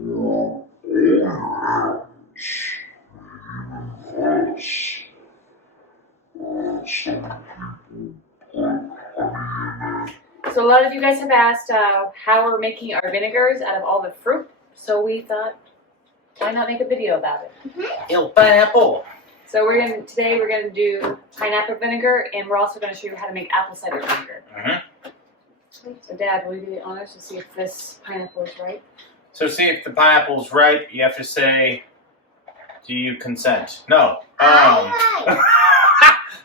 So a lot of you guys have asked how we're making our vinegars out of all the fruit. So we thought, why not make a video about it? El pineapple. So today we're gonna do pineapple vinegar, and we're also gonna show you how to make apple cider vinegar. So Dad, will you do the honors to see if this pineapple is right? So see if the pineapple's right, you have to say, do you consent? No.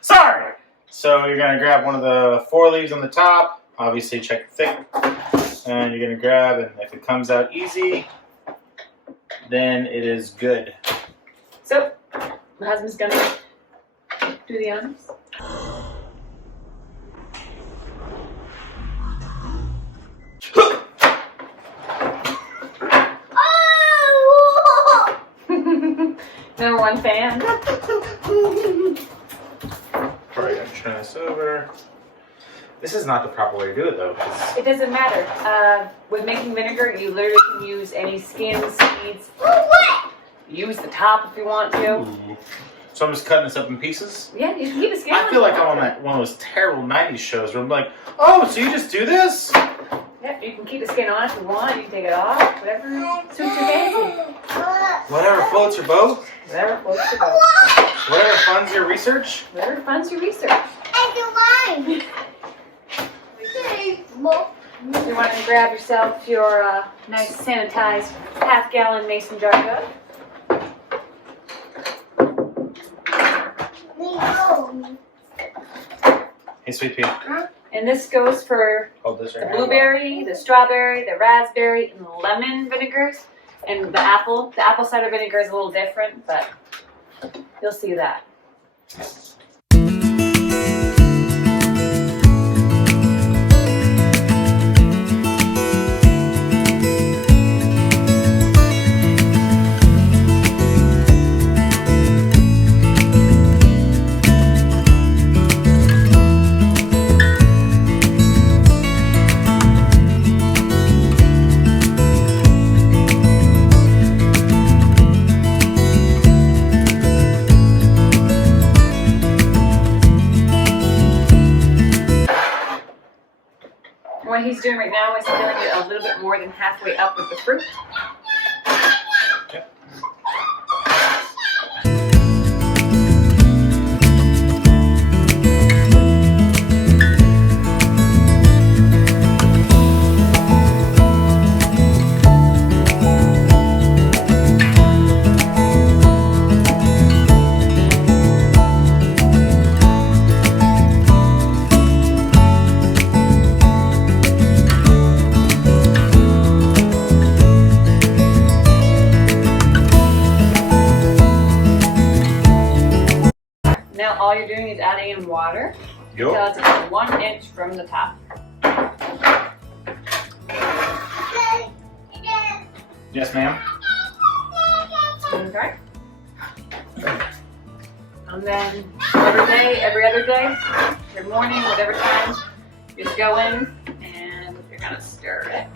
Sorry! So you're gonna grab one of the 4 leaves on the top, obviously check it thick, and you're gonna grab, and if it comes out easy, then it is good. So, my husband's gonna do the honors. Number 1 fan. Alright, I'm turning this over. This is not the proper way to do it though. It doesn't matter. With making vinegar, you literally can use any skins, seeds. Use the top if you want to. Ooh. So I'm just cutting this up in pieces? Yeah, you can keep the skin. I feel like I'm on that one of those terrible 90s shows where I'm like, oh, so you just do this? Yeah, you can keep the skin on if you want. You can take it off. Whatever suits your fancy. Whatever floats your boat. Whatever floats your boat. Whatever funds your research. Whatever funds your research. You want to grab yourself your nice sanitized half-gallon mason jar jug. Hey, Sweet Pea. And this goes for Hold this right the blueberry, the strawberry, the raspberry, and the lemon vinegars. And the apple cider vinegar is a little different, but you'll see that. What he's doing right now is filling it a little bit more than halfway up with the fruit. Okay. Now all you're doing is adding in water until it's about 1 inch from the top. Yes, ma'am. Okay. And then every other day, every morning, whatever time, you just go in and you're gonna stir it.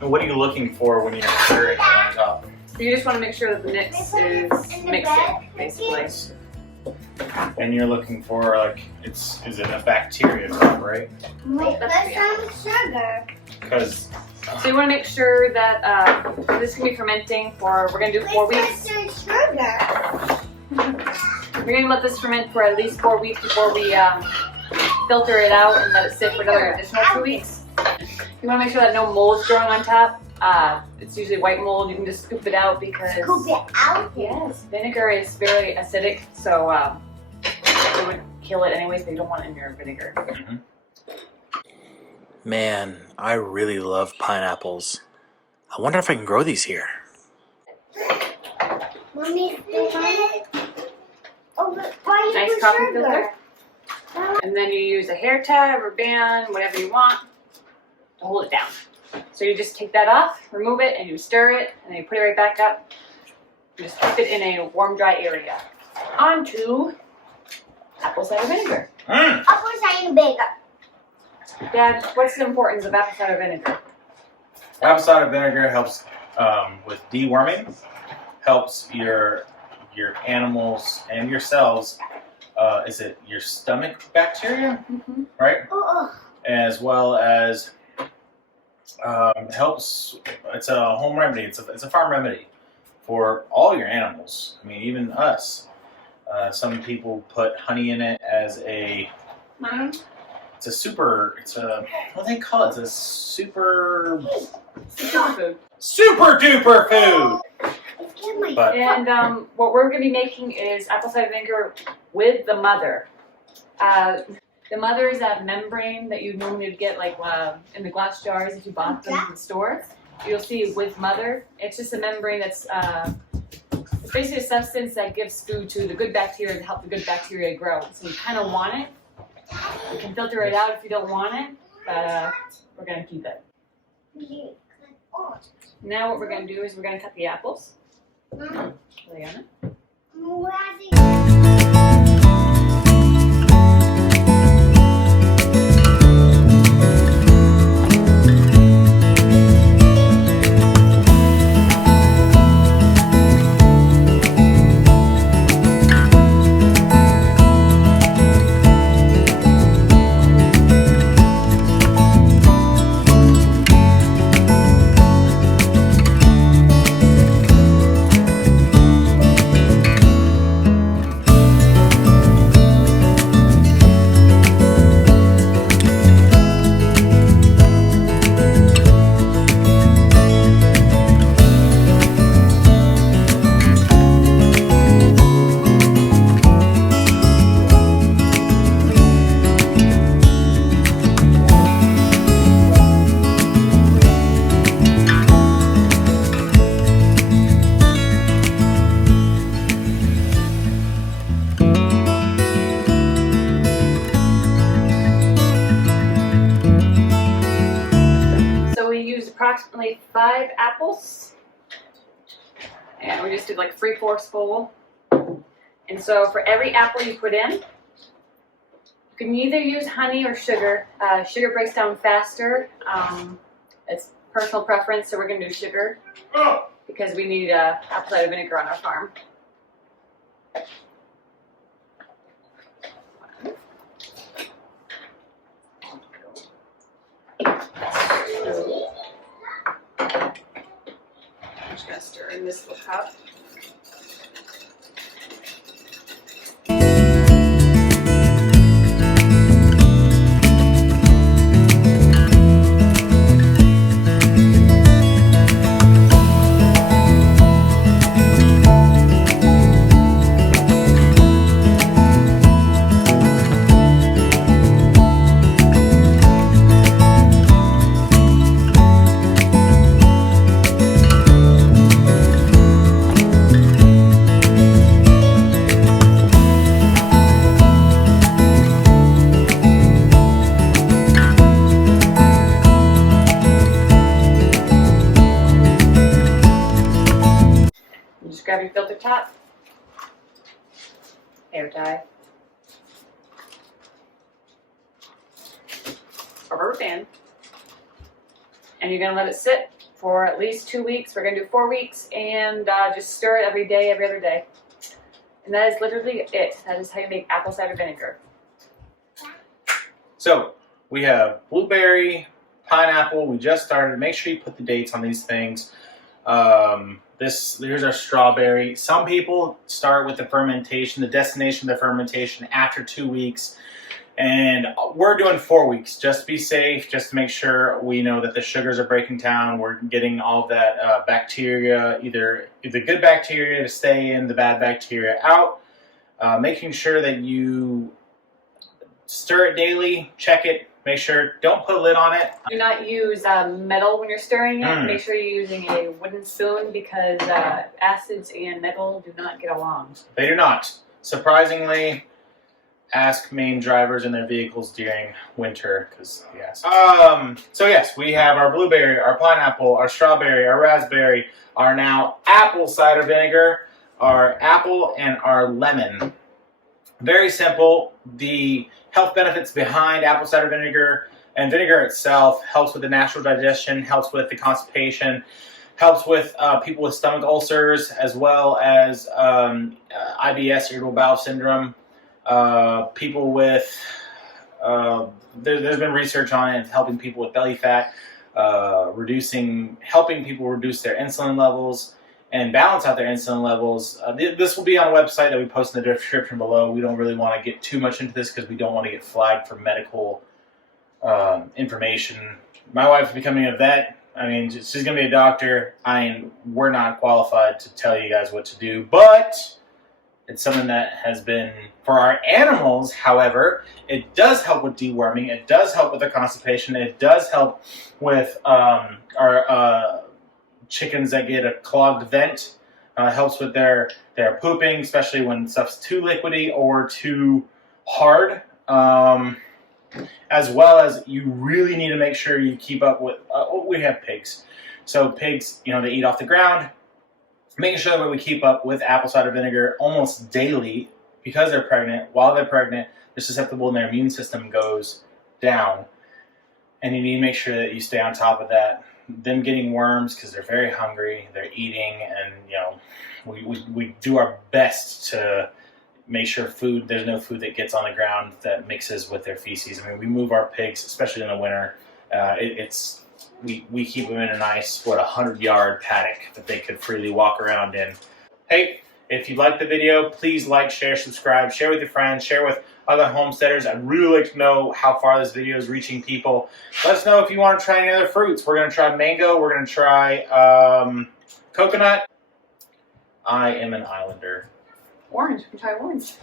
And what are you looking for when you stir it on top? So you just want to make sure that the mix is mixing, basically. And you're looking for like is it a bacteria crop, right? Wait, put some sugar. Because So you want to make sure that this can be fermenting for, we're going to do 4 weeks. Put some sugar. We're going to let this ferment for at least 4 weeks before we filter it out and let it sit for another additional 2 weeks. You want to make sure that no mold's growing on top. It's usually white mold. You can just scoop it out because Scoop it out? yes, vinegar is very acidic, so it would kill it anyways, but you don't want it in your vinegar. mm-hmm. Man, I really love pineapples. I wonder if I can grow these here. Mommy, oh, why you Nice put coffee sugar? filter. And then you use a hair tie, rubber band, whatever you want to hold it down. So you just take that off, remove it, and you stir it, and then you put it right back up. You just keep it in a warm, dry area. On to apple cider vinegar. Apple cider vinegar. Dad, what's the importance of apple cider vinegar? Apple cider vinegar helps with deworming. Helps your animals and yourselves. Is it your stomach bacteria, right? As well as helps. It's a home remedy. It's a farm remedy for all your animals. I mean, even us. Some people put honey in it as a. It's a super. It's a what do they call it? It's a super. Food. Super duper food. And what we're going to be making is apple cider vinegar with the mother. The mother is that membrane that you normally get like in the glass jars if you bought them in the store. You'll see with mother. It's just a membrane that's it's basically a substance that gives food to the good bacteria to help the good bacteria grow. So you kind of want it. You can filter it out if you don't want it, but we're going to keep it. Now what we're going to do is we're going to cut the apples. Lay on it. Approximately 5 apples, and we just did like 3/4 full. And so for every apple you put in, you can either use honey or sugar. Sugar breaks down faster. It's personal preference, so we're going to do sugar because we need apple cider vinegar on our farm. I'm just going to stir in this little cup. Grab your filter top, hair tie, a rubber band, and you're going to let it sit for at least 2 weeks. We're going to do 4 weeks, and just stir it every day, every other day. And that is literally it. That is how you make apple cider vinegar. So we have blueberry, pineapple. We just started. Make sure you put the dates on these things. Here's our strawberry. Some people start with the fermentation, the destination of the fermentation after 2 weeks. And we're doing 4 weeks just to be safe, just to make sure we know that the sugars are breaking down. We're getting all of that bacteria, either the good bacteria to stay in, the bad bacteria out. Making sure that you stir it daily, check it. Make sure, don't put a lid on it. Do not use metal when you're stirring it. Make sure you're using a wooden spoon because acids and metal do not get along. They do not. Surprisingly, ask main drivers in their vehicles during winter because yes. So yes, we have our blueberry, our pineapple, our strawberry, our raspberry, our now apple cider vinegar, our apple, and our lemon. Very simple. The health benefits behind apple cider vinegar and vinegar itself helps with the natural digestion, helps with the constipation, Helps with people with stomach ulcers as well as IBS, irritable bowel syndrome. People with there's been research on it helping people with belly fat, helping people reduce their insulin levels and balance out their insulin levels. This will be on a website that we post in the description below. We don't really want to get too much into this because we don't want to get flagged for medical information. My wife's becoming a vet. I mean, she's going to be a doctor. We're not qualified to tell you guys what to do, but it's something that has been, for our animals, however, it does help with deworming. It does help with their constipation. It does help with our chickens that get a clogged vent. Helps with their pooping, especially when stuff's too liquidy or too hard. As well as you really need to make sure you keep up with, we have pigs. So pigs, they eat off the ground. Making sure that we keep up with apple cider vinegar almost daily because they're pregnant. While they're pregnant, they're susceptible and their immune system goes down. And you need to make sure that you stay on top of that. Them getting worms because they're very hungry, they're eating, and we do our best to make sure there's no food that gets on the ground that mixes with their feces. I mean, we move our pigs, especially in the winter. We keep them in a nice 100-yard paddock that they could freely walk around in. Hey, if you like the video, please like, share, subscribe, share with your friends, share with other homesteaders. I'd really like to know how far this video is reaching people. Let us know if you want to try any other fruits. We're going to try mango. We're going to try coconut. I am an islander. Orange. We try orange.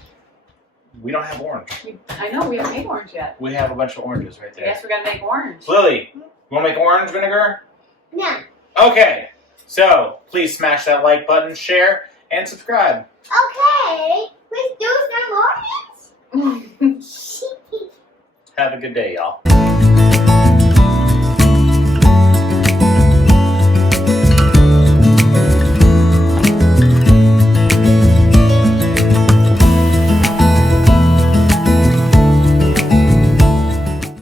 We don't have orange. I know, we haven't made orange yet. We have a bunch of oranges right there. I guess we're going to make orange. Lily, you want to make orange vinegar? No. Okay. So, please smash that like button, share, and subscribe. Okay. Let's do some oranges. Have a good day, y'all.